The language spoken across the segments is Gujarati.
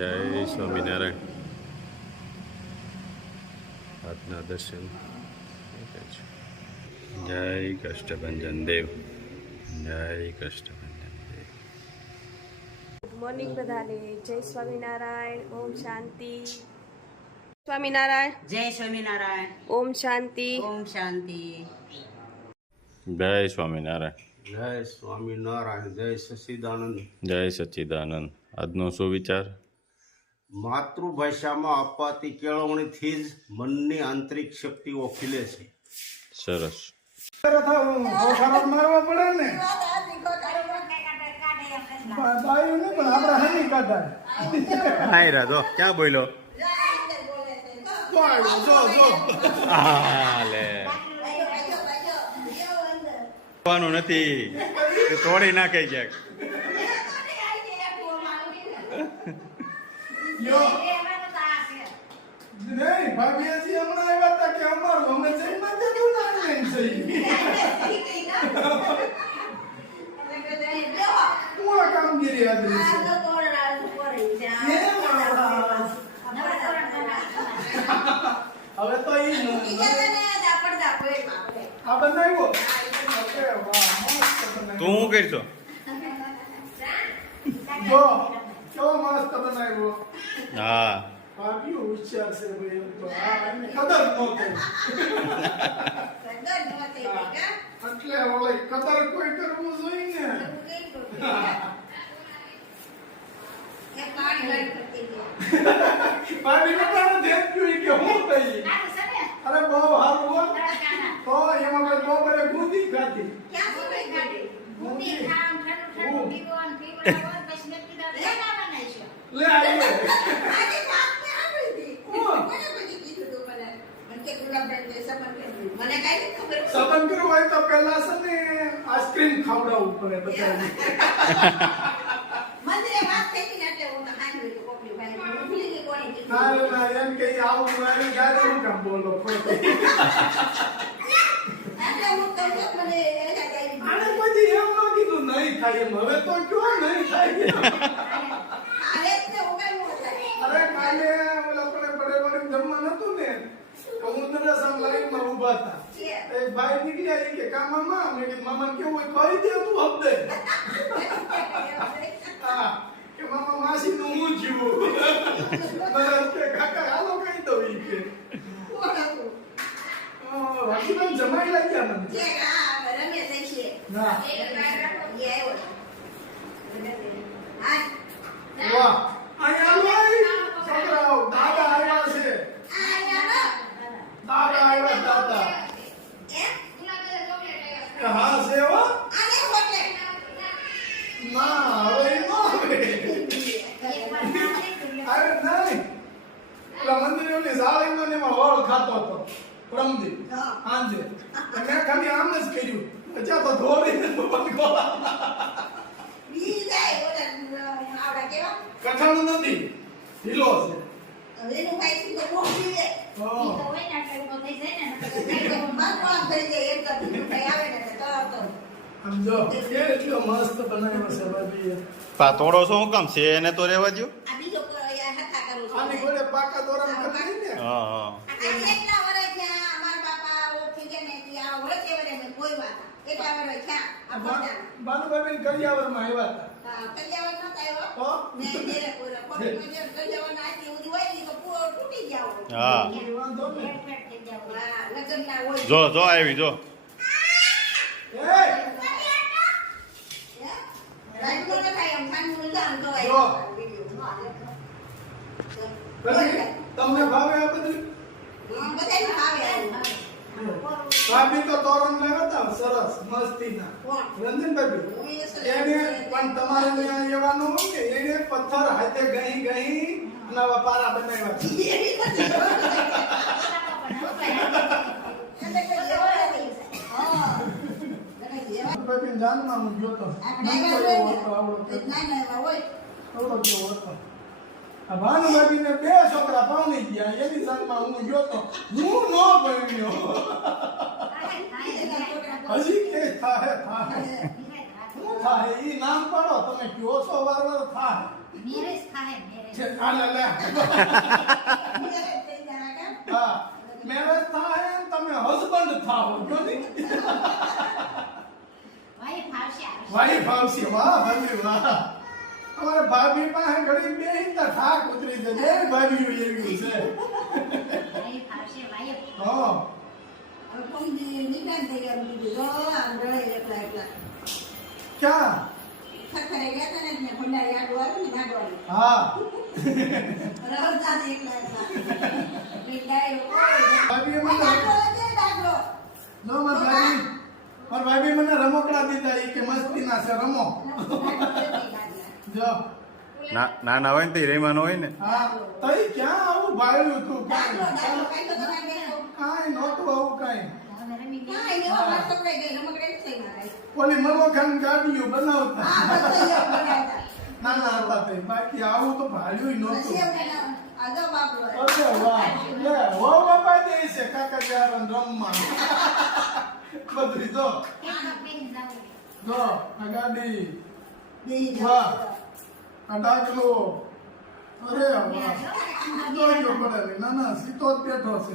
જય સ્વામિનારાયણ. આજના દર્શન જય કષ્ટભંજન દેવ. જય કષ્ટભંજન દેવ. ગુડ મોર્નિંગ બધાને. જય સ્વામિનારાયણ. ઓમ શાંતિ. સ્વામિનારાયણ. જય સ્વામિનારાયણ. ઓમ શાંતિ. ઓમ શાંતિ. જય સ્વામિનારાયણ. જય સ્વામિનારાયણ. જય સચ્ચિદાનંદ. જય સચ્ચિદાનંદ. આજનો શું વિચાર? માતૃભાષામાં અપાતી કેળવણીથી જ મનની આંતરિક શક્તિઓ ખીલે છે. સરસ. મારવા પડે ને બાયું ને પણ આપડે હાની કાઢાય. હાય રાધો ક્યાં બોલ્યો? લે નું નથી, તોડી નાખે ક્યાંક. નહીં ભાભી હજી હમણાં આવ્યા હતા કે અમારું અમે જઈમાં જતું ના નહીં સહી હું આ કામગીરી આદરી છે. હવે તો ઈ આ બનાવ્યો. તું શું કરશો? જો કેવો મસ્ત બનાવ્યો. હા ભાભી હોશિયાર છે ભાઈ. એમ તો આ એને કદર નહોતી. એટલે ઓલે કદર કોઈ કરવું જોઈએ ને. ભાભી ને તારે ધ્યાન જોઈ કે હું થઈ. અરે બહુ સારું હો. તો એમાં ભાઈ બપોરે ગુંદી ખાધી. લે આવી સપન કરવું હોય તો પેલા છે ને આઈસ્ક્રીમ ખવડાવવું પડે બધાને. ના એમ કે આવું મારી ગાડી હું કામ બોલો ખોટી. આને પછી એમ ન કીધું નહીં થાય એમ. હવે તો કયો નહીં થાય. અરે કાલે ઓલા આપણે બડે જમવા નતું ને તો હું તરસ આમ લાઈનમાં ઊભા હતા. એક ભાઈ નીકળ્યા ઈ કે કા મામા મેં કીધું મામા કેવું હોય ખાઈ દે તું હબદે. હા કે મામા માસી નું હું જીવું. મને કે કાકા હાલો કઈ દઉં ઈ કે. વાકીબેન જમાઈ લાગ્યા મને. ના વાહ અહીંયા આવો છોકરાઓ દાદા આવ્યા છે. દાદા આવ્યા દાદા. હા છે હો. ના હવે નો આવે. અરે નહીં પેલા મંદિરે ઓલી સાળીમાં ને એમાં વળ ખાતો હતો પ્રમદી સાંજે. મેં ખાલી આમ જ કર્યું. અચ્છા તો ધોળીને બંધ ગોળા. કઠાણું નથી ઢીલો છે. આમ જો એટલો મસ્ત બનાવ્યો છે ભાભીએ. પા તોડો છો હું કામ છે એને તો રહેવા દો. આની ગોળે પાકા દોરામ કરી દે ને. હા હા બાનુભાઈ કરિયાવરમાં આવ્યા હતા. હા વાંધો નહીં. જો જો આવી જો. તમને ભાવે આ બધું? ભાભી તો તોરણ લાવ્યા હતા સરસ મસ્તીના. રંજન ભાભી એને પણ તમારે ત્યાં એવાનું હોય કે એને પથ્થર હાથે ગઈ નવા પારા બનાવ્યા છે. ભાભી જાનમાં હું ગયો તો ભાનુભાભી ને 2 છોકરા પાણી ગયા. એની સંગમાં હું ગયો તો હું નો ભણ્યો. હજી કે થાય શું થાય ઈ નામ પાડો તમે કયો છો વારવાર થાય. છે આલે લે હા મેરેજ થાય ને તમે હસબન્ડ થાવ જો નહીં વાઈફ આવશે વાહ ભાભી વાહ અમારે ભાભી પાસે ઘડી બેહીને થાક ઉતરી જશે ભાભી એવી છે હા ક્યાં હા ભાભી મને જો મારી ભાભી મને રમકડા દીધા એ કે મસ્તી ના છે રમો જો નાના હોય ને તે રેવાનું હોય ને. હા તઈ ક્યાં આવું ભાડ્યું તું કાંઈ નહોતું આવું કાંઈ ઓલી મનોખાન ગાડીઓ બનાવતા નાના હતા તે બાકી આવું તો ભાડ્યું નહોતું અરે વાહ લે હો બાપા દે છે કાકા જારન રમવા બધું જો આ ગાડી વાહ આ ડાકલો અરે વાહ જોયો પડે ના સીતો જ બેઠો છે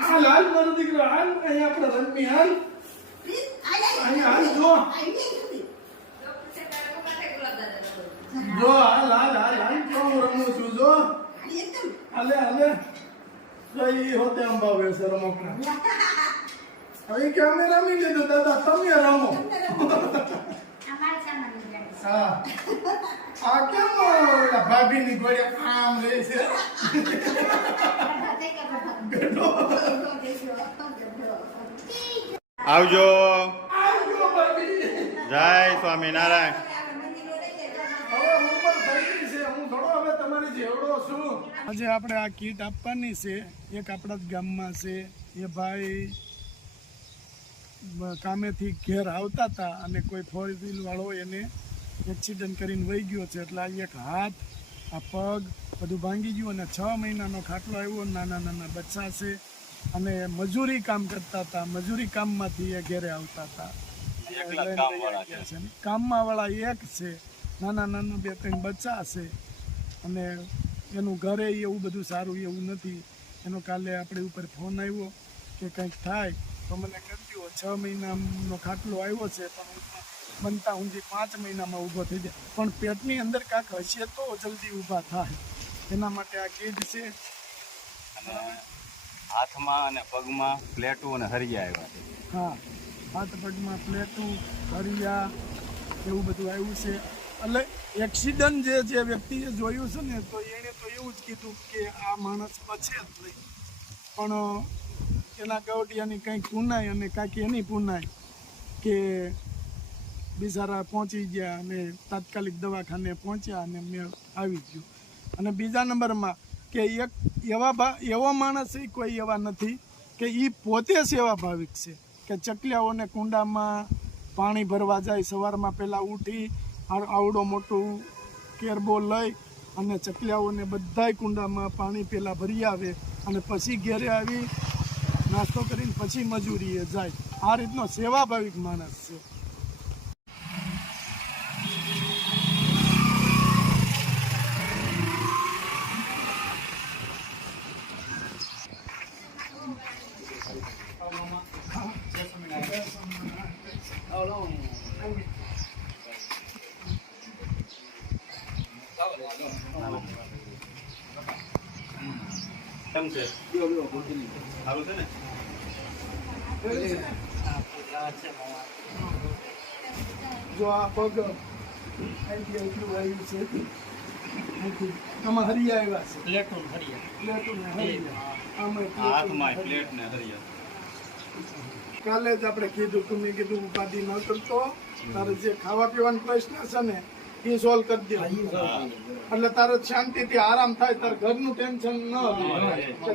હાલ હાલ મારો દીકરો હાલ અહીંયા આપણે રમી હાલ અહીંયા હાલ જો હાલ તો હું રમું છું જો હાલે જો ઈ હોતે અંબાવે છે રમકડા હવે કે અમે રમી લીધું દાદા તમે રમો હા આ કેમ ભાભી ની ઘોડે આમ રહે છે આવજો. ભાભી જય સ્વામિનારાયણ. આજે આપણે આ કીટ આપવાની છે એક આપણા જ ગામમાં છે એ ભાઈ કામેથી ઘેર આવતા હતા અને કોઈ ફોર વ્હીલ વાળો એને એક્સિડન્ટ કરીને વહી ગયો છે એટલે આ એક હાથ આ પગ બધું ભાંગી ગયું અને 6 મહિનાનો ખાટલો આવ્યો નાના બચ્ચા છે અને મજૂરી કામ કરતા હતા મજૂરી કામમાંથી એ ઘેરે આવતા હતા કામમાં વાળા એક છે નાના 2-3 બચ્ચા છે અને એનું ઘરે એવું બધું સારું એવું નથી એનો કાલે આપણે ઉપર ફોન આવ્યો કે કંઈક થાય તો મને કરજો 6 મહિનાનો ખાટલો આવ્યો છે પણ બનતા ઊંધી 5 મહિનામાં ઊભો થઈ જાય પણ પેટની અંદર કાંક હશે તો જલ્દી ઊભા થાય એના માટે આ કીટ છે હાથમાં અને પગમાં પ્લેટું અને હરિયા આવ્યા છે. હા હાથ પગમાં પ્લેટું હરિયા એવું બધું આવ્યું છે એટલે એક્સિડન્ટ જે વ્યક્તિએ જોયું છે ને તો એણે તો એવું જ કીધું કે આ માણસ બચે જ નહીં પણ એના ગવડિયાની કંઈક પૂનાય અને કાંઈક એની પૂનાય કે બિચારા પહોંચી ગયા અને તાત્કાલિક દવાખાને પહોંચ્યા અને મેં આવી ગયો અને બીજા નંબરમાં કે એક એવો માણસ કોઈ એવા નથી કે એ પોતે સેવા ભાવિક છે કે ચકલિયાઓને કુંડામાં પાણી ભરવા જાય સવારમાં પહેલાં ઉઠી આવડો મોટું કેરબો લઈ અને ચકલિયાઓને બધાય કુંડામાં પાણી પહેલાં ભરી આવે અને પછી ઘેરે આવી નાસ્તો કરીને પછી મજૂરીએ જાય આ રીતનો સેવાભાવિક માણસ છે. કેમ છે? સારું છે ને? જો આ પગ અહીંથી એટલું આવ્યું છે આમાં હરિયા આવ્યા છે પ્લેટું ને હરિયા આમાં હાથમાં પ્લેટ ને હરિયા. કાલે જ આપણે કીધું તમે કીધું ઉપાધિ ન કરતો તારે જે ખાવા પીવાનો પ્રશ્ન છે ને એ સોલ્વ કરી દે એટલે તારે શાંતિથી આરામ થાય તારે ઘરનું ટેન્શન ન રહે કે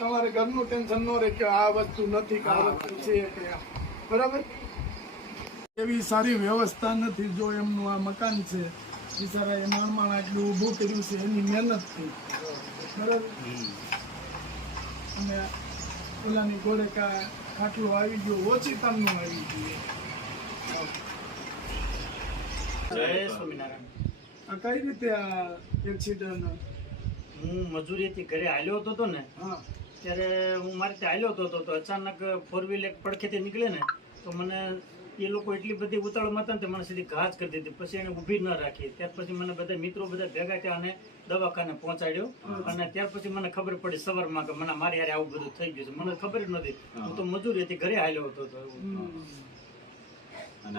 તમારે ઘરનું ટેન્શન ન રહે કે આ વસ્તુ નથી કે આ વસ્તુ છે કે બરાબર એવી સારી વ્યવસ્થા નથી જો એમનું આ મકાન છે બિચારા એ માણ આટલું ઊભું કર્યું છે એની મહેનતથી બરાબર અને ઓલાની ઘોડે ખાટલો આવી ગયો ઓછી તામનું આવી ગયું જય સ્વામિનારાયણ. આ કઈ રીતે આ એક્સિડન્ટ? હું મજૂરીથી ઘરે હાલ્યો હતો ને હા ત્યારે હું મારે ત્યાં હાલ્યો હતો તો અચાનક ફોર વ્હીલ એક પડખેથી નીકળે ને તો મને એ લોકો એટલી બધી ઉતાવળમાં હતા ને તે મને સીધી ઘા જ કરી દીધી. પછી એને ઊભી ન રાખી. ત્યાર પછી મને બધા મિત્રો બધા ભેગા થયા અને દવાખાને પહોંચાડ્યો. અને ત્યાર પછી મને ખબર પડી સવારમાં કે મને મારી હારે આવું બધું થઈ ગયું છે. મને ખબર જ નથી. હું તો મજૂરીથી ઘરે હાલ્યો હતો. અને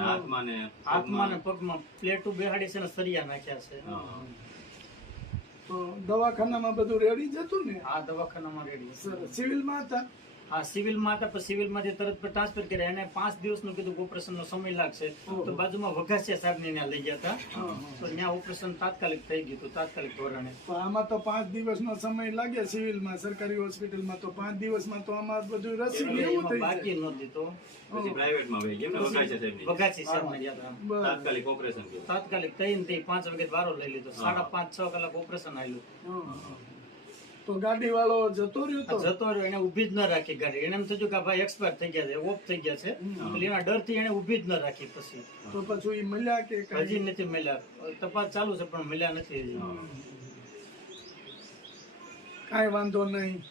હાથમાં ને પગમાં પ્લેટો બેહાડી છે ને સરિયા નાખ્યા છે. તો દવાખાનામાં બધું રેડી જ હતું ને? આ દવાખાનામાં રેડી. સરસ. સિવિલમાં હતા? હા સિવિલમાં હતા. પણ સિવિલમાંથી તરત ટ્રાન્સફર કર્યા. એને 5 દિવસનું કીધું ઓપરેશનનો સમય લાગશે. તો બાજુમાં વઘાસિયા સાહેબને ત્યાં લઈ ગયા હતા. તો ત્યાં ઓપરેશન તાત્કાલિક થઈ ગયું હતું, તાત્કાલિક ધોરણે. તો આમાં તો 5 દિવસનો સમય લાગે સિવિલમાં. સરકારી હોસ્પિટલમાં તો 5 દિવસમાં તો આમાં બધું રસી એવું થઈ બાકી જાય. નહોતી તો પછી પ્રાઇવેટમાં વહી ગયા ને વઘાસિયા સાહેબની. વઘાસી સાહેબને ગયા હતા. બરાબર. તાત્કાલિક ઓપરેશન કર્યું. તાત્કાલિક થઈને તે 5 વાગે વારો લઈ લીધો. 5.5-6 કલાક ઓપરેશન આવ્યું. હા. તો ગાડી વાળો જતો રહ્યો તો? જતો રહ્યો. એને ઊભી જ ન રાખી ગાડી. એને એમ થયું કે ભાઈ એક્સપાયર થઈ ગયા છે, ઓફ થઈ ગયા છે. એટલે એના ડરથી એને ઊભી જ ન રાખી. પછી તો પછી ઈ મળ્યા કે કાંઈ? હજી નથી મળ્યા. તપાસ ચાલુ છે પણ મળ્યા નથી હજી. કાંઈ વાંધો નહીં.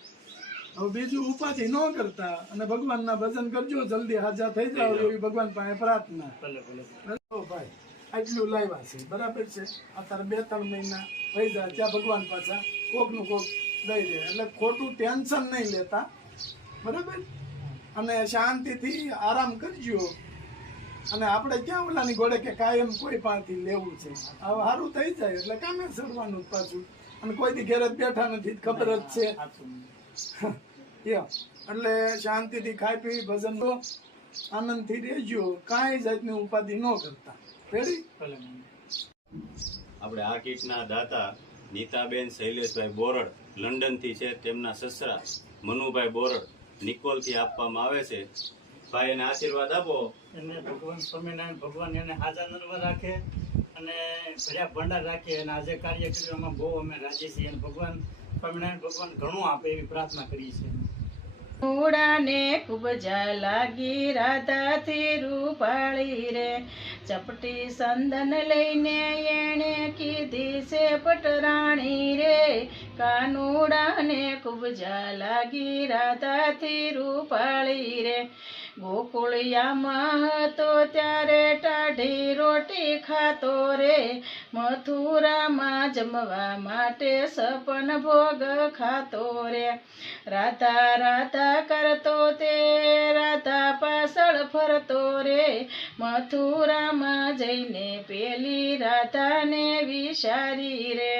હવે બીજું ઉપાધિ ન કરતા અને ભગવાનના ભજન કરજો. જલ્દી હાજા થઈ જાવ એવી ભગવાન પાસે પ્રાર્થના. ભલે ભલે. ઓ ભાઈ આટલું લાવ્યા છે બરાબર છે. અત્યારે 2-3 મહિના થઈ જાય ત્યાં ભગવાન પાછા કોકનું કોક દઈ દે. એટલે ખોટું ટેન્શન નહીં લેતા બરાબર. અને શાંતિથી આરામ કરજો. અને આપણે ક્યાં ઓલાની ઘોડે કે કાયમ કોઈ પાસેથી લેવું છે. હવે સારું થઈ જાય એટલે કામે સરવાનું પાછું. અને કોઈથી ઘેર જ બેઠા નથી ખબર જ છે. એટલે શાંતિથી ખાઈ પી ભજન લો, આનંદથી રહેજો. કાંઈ જાતની ઉપાધિ ન કરતા. રેડી? આપણે આ કીટના દાતા નીતાબેન શૈલેષભાઈ બોરડ લંડનથી છે. તેમના સસરા મનુભાઈ બોરડ નિકોલથી આપવામાં આવે છે. ભાઈ એને આશીર્વાદ આપો. એને ભગવાન સ્વામિનારાયણ ભગવાન એને હાજર નરવા રાખે અને ભર્યા ભંડાર રાખે. અને આજે કાર્ય કર્યું એમાં બહુ અમે રાજી છીએ. અને ભગવાન સ્વામિનારાયણ ભગવાન ઘણું આપે એવી પ્રાર્થના કરી છે. ઉડાને ખૂબ જા લાગી રાધાથી રૂપાળી રે, ચપટી સંદન લઈને એણે કીધી છે પટરાણી રે. કાનુડાને ખૂબ જા લાગી રાધાથી રૂપાળી રે, ગોકુળિયામાં હતો ત્યારે ટાઢી રોટી ખાતો રે, મથુરામાં જમવા માટે સપન ભોગ ખાતો રે. રાધા રાધા કરતો તે રાધા પાછળ ફરતો રે, મથુરામાં જઈને પેલી રાધાને વિચારી રે.